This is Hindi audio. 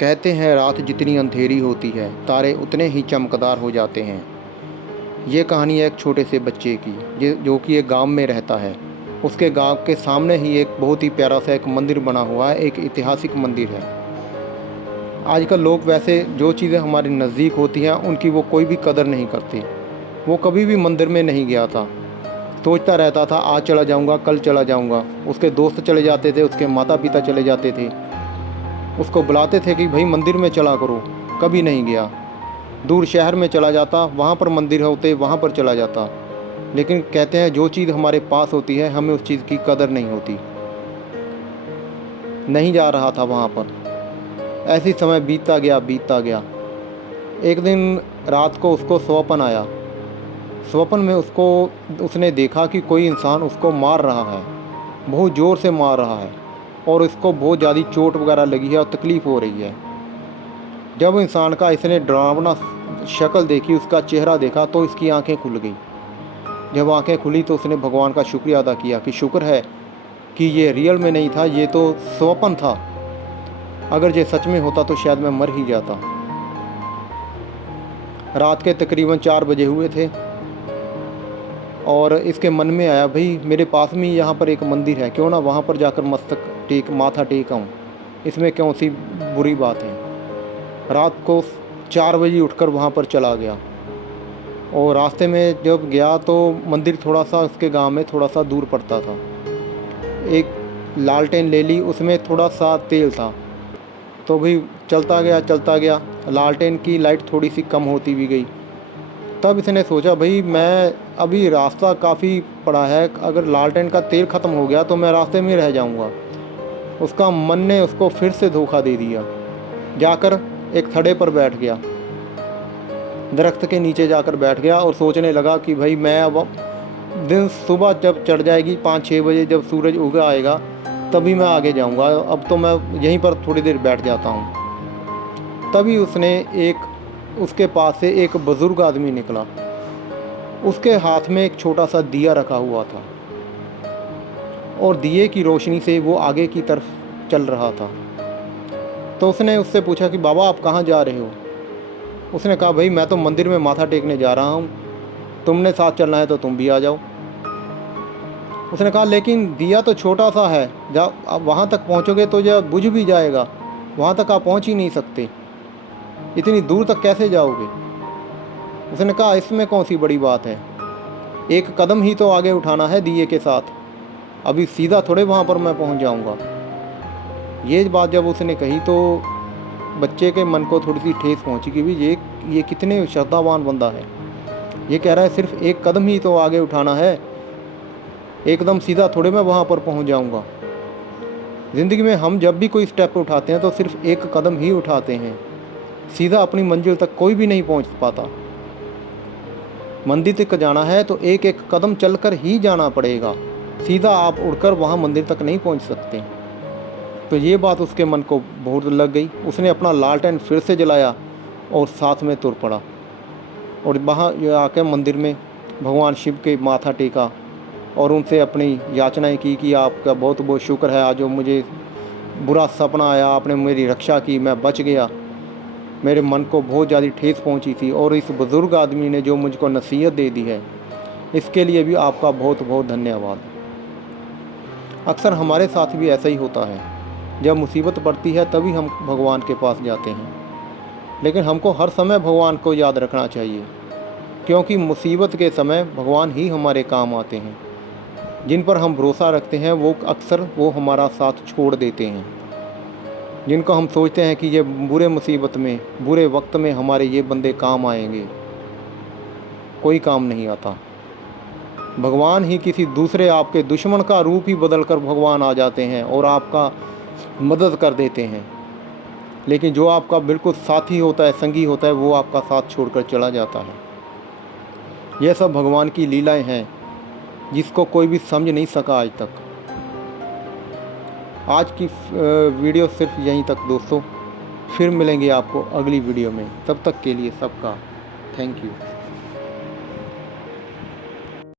कहते हैं रात जितनी अंधेरी होती है तारे उतने ही चमकदार हो जाते हैं। ये कहानी है एक छोटे से बच्चे की जो कि एक गांव में रहता है। उसके गांव के सामने ही एक बहुत ही प्यारा सा एक मंदिर बना हुआ है, एक ऐतिहासिक मंदिर है। आजकल लोग वैसे जो चीज़ें हमारे नज़दीक होती हैं उनकी वो कोई भी कदर नहीं करते। वो कभी भी मंदिर में नहीं गया था, सोचता रहता था आज चला जाऊंगा, कल चला जाऊंगा। उसके दोस्त चले जाते थे, उसके माता पिता चले जाते थे, उसको बुलाते थे कि भाई मंदिर में चला करो, कभी नहीं गया। दूर शहर में चला जाता, वहाँ पर मंदिर होते वहाँ पर चला जाता। लेकिन कहते हैं जो चीज़ हमारे पास होती है हमें उस चीज़ की कदर नहीं होती। नहीं जा रहा था वहाँ पर। ऐसी समय बीतता गया बीतता गया। एक दिन रात को उसको स्वप्न आया। स्वप्न में उसने देखा कि कोई इंसान उसको मार रहा है, बहुत ज़ोर से मार रहा है और इसको बहुत ज़्यादा चोट वगैरह लगी है और तकलीफ़ हो रही है। जब इंसान का इसने डरावना शक्ल देखी, उसका चेहरा देखा, तो इसकी आंखें खुल गई। जब आंखें खुली तो उसने भगवान का शुक्रिया अदा किया कि शुक्र है कि ये रियल में नहीं था, ये तो स्वप्न था। अगर ये सच में होता तो शायद मैं मर ही जाता। रात के तकरीबन 4 बजे हुए थे और इसके मन में आया भाई मेरे पास में यहाँ पर एक मंदिर है, क्यों ना वहाँ पर जाकर माथा टेक आऊँ, इसमें कौन सी बुरी बात है। रात को 4 बजे उठकर वहाँ पर चला गया और रास्ते में जब गया तो मंदिर थोड़ा सा उसके गांव में थोड़ा सा दूर पड़ता था। एक लालटेन ले ली, उसमें थोड़ा सा तेल था, तो भी चलता गया। लालटेन की लाइट थोड़ी सी कम होती भी गई। तब इसने सोचा भाई मैं अभी रास्ता काफ़ी पड़ा है, अगर लालटेन का तेल ख़त्म हो गया तो मैं रास्ते में रह जाऊंगा। उसका मन ने उसको फिर से धोखा दे दिया। जाकर एक थड़े पर बैठ गया, दरख्त के नीचे जाकर बैठ गया और सोचने लगा कि भाई मैं अब दिन सुबह जब चढ़ जाएगी 5-6 बजे, जब सूरज उग आएगा तभी मैं आगे जाऊंगा, अब तो मैं यहीं पर थोड़ी देर बैठ जाता हूँ। तभी उसके पास से एक बुज़ुर्ग आदमी निकला। उसके हाथ में एक छोटा सा दिया रखा हुआ था और दिए की रोशनी से वो आगे की तरफ चल रहा था। तो उसने उससे पूछा कि बाबा आप कहाँ जा रहे हो। उसने कहा भाई मैं तो मंदिर में माथा टेकने जा रहा हूँ, तुमने साथ चलना है तो तुम भी आ जाओ। उसने कहा लेकिन दिया तो छोटा सा है, जब आप वहाँ तक पहुँचोगे तो जब बुझ भी जाएगा, वहाँ तक आप पहुँच ही नहीं सकते, इतनी दूर तक कैसे जाओगे। उसने कहा इसमें कौन सी बड़ी बात है, एक कदम ही तो आगे उठाना है दिए के साथ, अभी सीधा थोड़े वहाँ पर मैं पहुँच जाऊँगा। ये बात जब उसने कही तो बच्चे के मन को थोड़ी सी ठेस पहुँची कि भी ये कितने श्रद्धावान बंदा है। ये कह रहा है सिर्फ एक कदम ही तो आगे उठाना है, एकदम सीधा थोड़े मैं वहाँ पर पहुँच जाऊँगा। ज़िंदगी में हम जब भी कोई स्टेप उठाते हैं तो सिर्फ एक कदम ही उठाते हैं, सीधा अपनी मंजिल तक कोई भी नहीं पहुँच पाता। मंदिर तक जाना है तो एक एक कदम चलकर ही जाना पड़ेगा, सीधा आप उड़कर वहाँ मंदिर तक नहीं पहुँच सकते। तो ये बात उसके मन को बहुत लग गई। उसने अपना लालटेन फिर से जलाया और साथ में तुर पड़ा और वहाँ आकर मंदिर में भगवान शिव के माथा टेका और उनसे अपनी याचनाएं की कि आपका बहुत बहुत शुक्र है, आज जो मुझे बुरा सपना आया आपने मेरी रक्षा की, मैं बच गया। मेरे मन को बहुत ज़्यादा ठेस पहुंची थी और इस बुज़ुर्ग आदमी ने जो मुझको नसीहत दे दी है इसके लिए भी आपका बहुत बहुत धन्यवाद। अक्सर हमारे साथ भी ऐसा ही होता है, जब मुसीबत पड़ती है तभी हम भगवान के पास जाते हैं, लेकिन हमको हर समय भगवान को याद रखना चाहिए, क्योंकि मुसीबत के समय भगवान ही हमारे काम आते हैं। जिन पर हम भरोसा रखते हैं वो हमारा साथ छोड़ देते हैं। जिनको हम सोचते हैं कि ये बुरे मुसीबत में, बुरे वक्त में हमारे ये बंदे काम आएंगे, कोई काम नहीं आता। भगवान ही किसी दूसरे आपके दुश्मन का रूप ही बदलकर भगवान आ जाते हैं और आपका मदद कर देते हैं। लेकिन जो आपका बिल्कुल साथी होता है, संगी होता है, वो आपका साथ छोड़कर चला जाता है। यह सब भगवान की लीलाएं हैं जिसको कोई भी समझ नहीं सका आज तक। आज की वीडियो सिर्फ यहीं तक दोस्तों, फिर मिलेंगे आपको अगली वीडियो में। तब तक के लिए सबका थैंक यू।